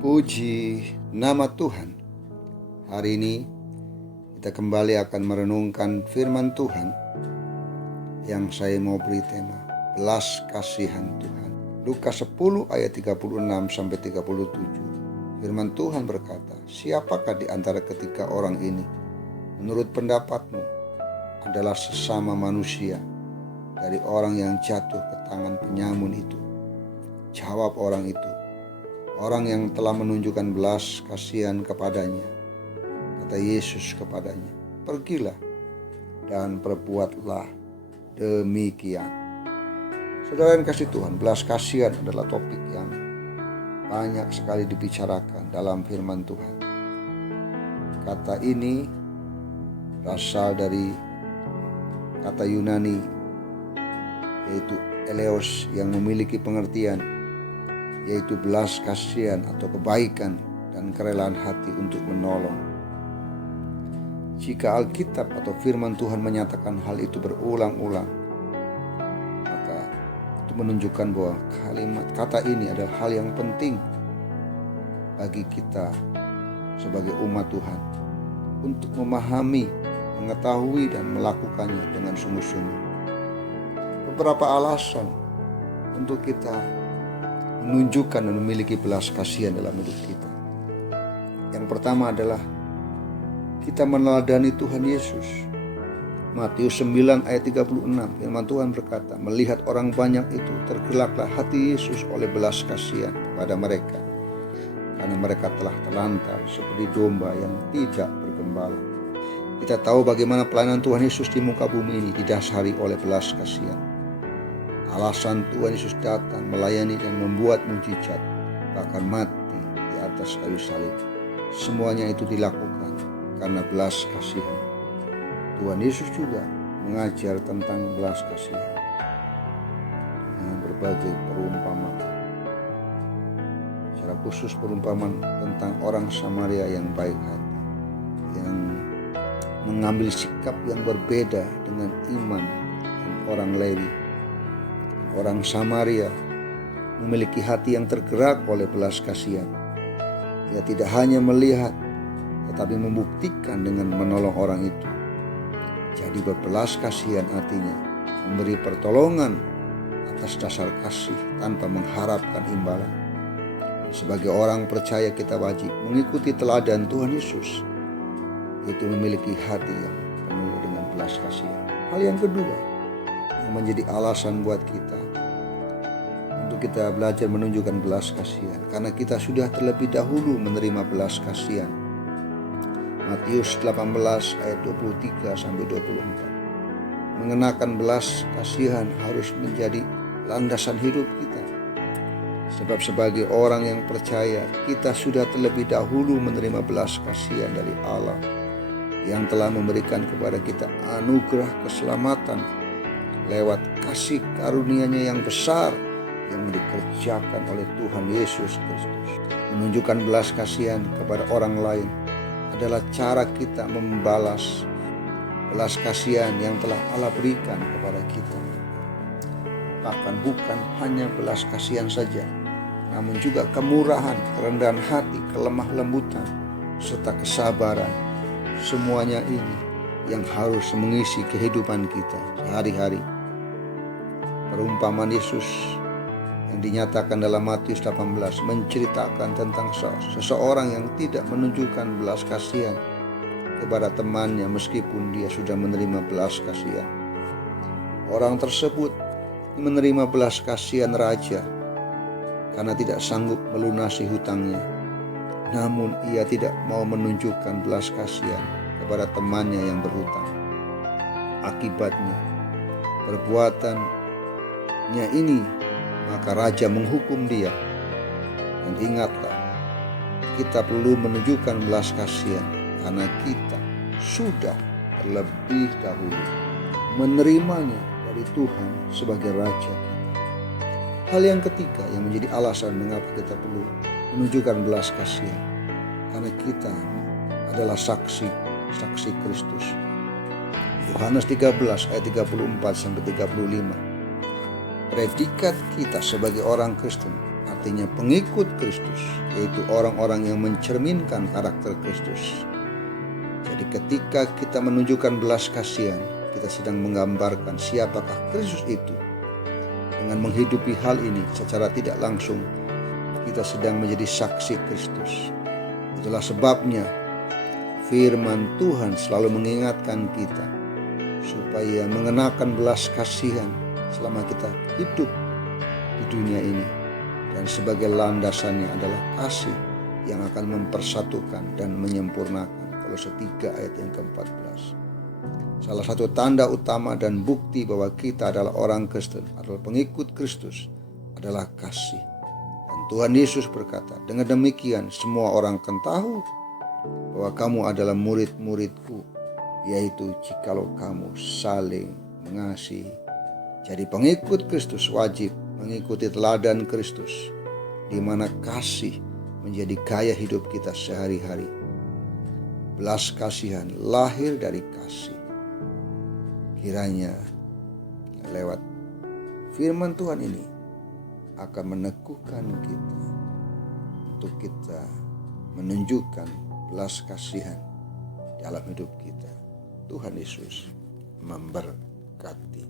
Puji nama Tuhan. Hari ini kita kembali akan merenungkan firman Tuhan yang saya mau beri tema belas kasihan Tuhan. Lukas 10 ayat 36 sampai 37. Firman Tuhan berkata, "Siapakah di antara ketiga orang ini menurut pendapatmu adalah sesama manusia dari orang yang jatuh ke tangan penyamun itu?" Jawab orang itu, "Orang yang telah menunjukkan belas kasihan kepadanya." Kata Yesus kepadanya, "Pergilah dan perbuatlah demikian." Saudara yang kasih Tuhan, belas kasihan adalah topik yang banyak sekali dibicarakan dalam firman Tuhan. Kata ini berasal dari kata Yunani, yaitu eleos, yang memiliki pengertian yaitu belas kasihan atau kebaikan dan kerelaan hati untuk menolong. Jika Alkitab atau firman Tuhan menyatakan hal itu berulang-ulang, maka itu menunjukkan bahwa kata ini adalah hal yang penting bagi kita sebagai umat Tuhan untuk memahami, mengetahui dan melakukannya dengan sungguh-sungguh. Beberapa alasan untuk kita menunjukkan dan memiliki belas kasihan dalam hidup kita. Yang pertama adalah kita meneladani Tuhan Yesus. Matius 9 ayat 36, firman Tuhan berkata, "Melihat orang banyak itu, tergeraklah hati Yesus oleh belas kasihan kepada mereka, karena mereka telah terlantar seperti domba yang tidak bergembala." Kita tahu bagaimana pelayanan Tuhan Yesus di muka bumi ini didasari oleh belas kasihan. Alasan Tuhan Yesus datang melayani dan membuat mujizat, bahkan mati di atas kayu salib, semuanya itu dilakukan karena belas kasihan. Tuhan Yesus juga mengajar tentang belas kasihan dengan berbagai perumpamaan. Secara khusus perumpamaan tentang orang Samaria yang baik hati, yang mengambil sikap yang berbeda dengan iman dan orang Lewi. Orang Samaria memiliki hati yang tergerak oleh belas kasihan. Ia tidak hanya melihat, tetapi membuktikan dengan menolong orang itu. Jadi berbelas kasihan artinya memberi pertolongan atas dasar kasih tanpa mengharapkan imbalan. Sebagai orang percaya kita wajib mengikuti teladan Tuhan Yesus, yaitu memiliki hati yang penuh dengan belas kasihan. Hal yang kedua yang menjadi alasan buat kita untuk kita belajar menunjukkan belas kasihan, karena kita sudah terlebih dahulu menerima belas kasihan. Matius 18 ayat 23 sampai 24. Mengenakan belas kasihan harus menjadi landasan hidup kita. Sebab sebagai orang yang percaya, kita sudah terlebih dahulu menerima belas kasihan dari Allah yang telah memberikan kepada kita anugerah keselamatan lewat kasih karunia-Nya yang besar yang dikerjakan oleh Tuhan Yesus Kristus. Menunjukkan belas kasihan kepada orang lain adalah cara kita membalas belas kasihan yang telah Allah berikan kepada kita. Bahkan bukan hanya belas kasihan saja, namun juga kemurahan, kerendahan hati, kelemah lembutan, serta kesabaran. Semuanya ini yang harus mengisi kehidupan kita sehari-hari. Perumpamaan Yesus yang dinyatakan dalam Matius 18 menceritakan tentang seseorang yang tidak menunjukkan belas kasihan kepada temannya meskipun dia sudah menerima belas kasihan. Orang tersebut menerima belas kasihan raja karena tidak sanggup melunasi hutangnya. Namun ia tidak mau menunjukkan belas kasihan kepada temannya yang berhutang. Akibatnya, perbuatannya ini, maka raja menghukum dia. Dan ingatlah, kita perlu menunjukkan belas kasihan karena kita sudah terlebih dahulu menerimanya dari Tuhan sebagai raja kita. Hal yang ketiga yang menjadi alasan mengapa kita perlu menunjukkan belas kasihan, karena kita adalah saksi Kristus. Yohanes 13 ayat 34 sampai 35. Predikat kita sebagai orang Kristen artinya pengikut Kristus, yaitu orang-orang yang mencerminkan karakter Kristus. Jadi ketika kita menunjukkan belas kasihan, kita sedang menggambarkan siapakah Kristus itu. Dengan menghidupi hal ini secara tidak langsung, kita sedang menjadi saksi Kristus. Itulah sebabnya firman Tuhan selalu mengingatkan kita supaya mengenakan belas kasihan selama kita hidup di dunia ini. Dan sebagai landasannya adalah kasih yang akan mempersatukan dan menyempurnakan. Kolose 3 ayat yang ke-14. Salah satu tanda utama dan bukti bahwa kita adalah orang Kristen, adalah pengikut Kristus, adalah kasih. Dan Tuhan Yesus berkata, dengan demikian semua orang akan tahu bahwa kamu adalah murid-muridku, yaitu jikalau kamu saling mengasihi. Jadi pengikut Kristus wajib mengikuti teladan Kristus, di mana kasih menjadi gaya hidup kita sehari-hari. Belas kasihan lahir dari kasih. Kiranya lewat firman Tuhan ini akan meneguhkan kita untuk kita menunjukkan belas kasihan dalam hidup kita. Tuhan Yesus memberkati.